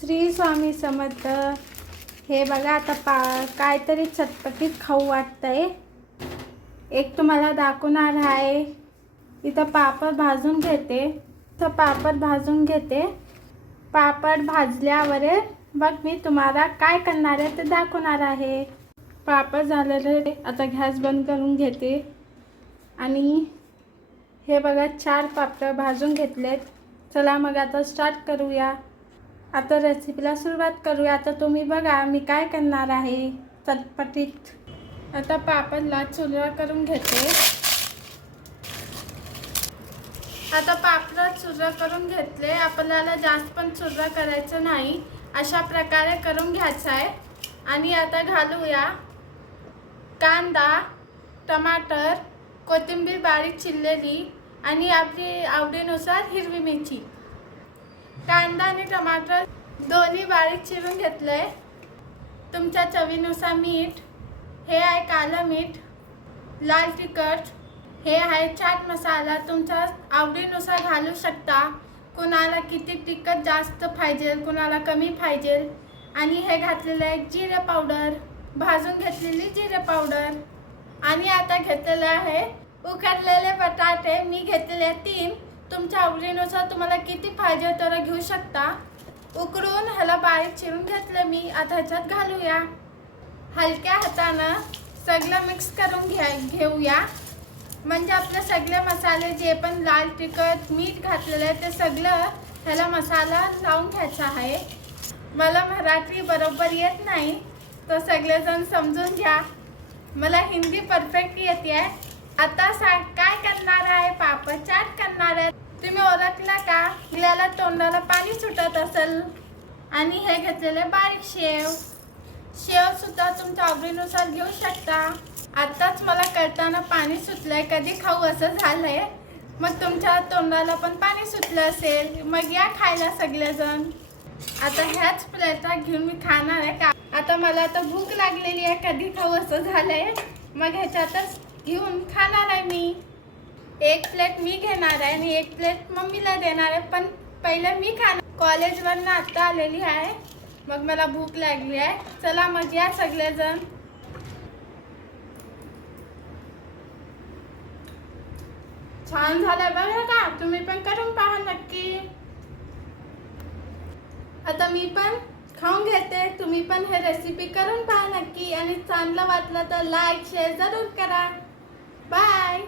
श्री स्वामी समर्थ. हे बघा आता काहीतरी चटपटीत खाऊ वाटतंय. एक तुम्हाला दाखवणार आहे. इथं पापड भाजून घेते. पापड भाजल्यावर बघ मी तुम्हाला काय करणार आहे ते दाखवणार आहे. पापड झालेले. आता गॅस बंद करून घेते आणि हे बघा 4 पापड भाजून घेतलेत. चला मग आता स्टार्ट करूया. आता रेसिपीला सुरुवात करूया. आता तुम्ही बघा मी काय करणार आहे चटपटीत. आता पापडला चुरा करून घेते. आता पापड चुरा करून घेतले. आपल्याला जास्त पण चुरा करायचं नाही, अशा प्रकारे करून घ्यायचं आहे. आणि आता घालूया कांदा, टमाटर, कोथिंबीर बारीक चिरलेली आणि आपली आवडीनुसार हिरवी मिरची. कांदा आणि टमाटर दोन्ही बारीक चिरून घेतले. तुमच्या चवीनुसार मीठ. हे आहे काळं मीठ, लाल तिखट. हे आहे चाट मसाला. तुमच्या आवडीनुसार घालू शकता. कुणाला किती तिखट जास्त पाहिजे, कुणाला कमी पाहिजे. आणि हे घातलेलं आहे जिरे पावडर, भाजून घेतलेली जिरे पावडर. आणि आता घेतलेलं आहे उकडलेले बटाटे. मी घेतलेले 3. तुमच्या आवडीनुसार तुम्हाला किती पाहिजे तर घेऊ शकता. उकडून ह्याला बारीक चिरून घेतलं मी. आता ह्याच्यात घालूया. हलक्या हातानं सगळं मिक्स करून घेऊया. म्हणजे आपले सगळे मसाले जे पण लाल तिखट मीठ घातलेलं आहे ते सगळं ह्याला मसाला लावून घ्यायचा आहे. मला मराठी बरोबर येत नाही तर सगळेजण समजून घ्या. मला हिंदी परफेक्ट येते. आता काय करणार आहे, पापड चाट करणार आहे. तुम्ही ओळखला का? आपल्याला तोंडाला पाणी सुटत असेल. आणि हे घेतलेले बारीक शेव सुद्धा तुमच्या आवडीनुसार घेऊ शकता. आताच मला करताना पाणी सुटलंय. कधी खाऊ असं झालंय. मग तुमच्या तोंडाला पण पाणी सुटलं असेल. मग या खायला सगळेजण. आता ह्याच प्लेटा घेऊन मी खाणार आहे. का आता मला आता भूक लागलेली आहे. कधी खाऊ असं झालंय. मग ह्याच्यातच घेऊन खाणार आहे मी. 1 प्लेट मी घेणार आहे आणि 1 प्लेट मम्मीला देणार आहे. पण पहिलं मी खाणार. कॉलेजवरनं आता आलेली आहे. मग मला भूक लागली आहे. चला मग या सगळेजण. छान झालंय बघा का. तुम्ही पण करून पहा नक्की. आता मी पण खाऊन घेते. तुम्ही पण हे रेसिपी करून पहा नक्की. आणि चांगलं वाटलं तर लाईक शेअर जरूर करा. बाय.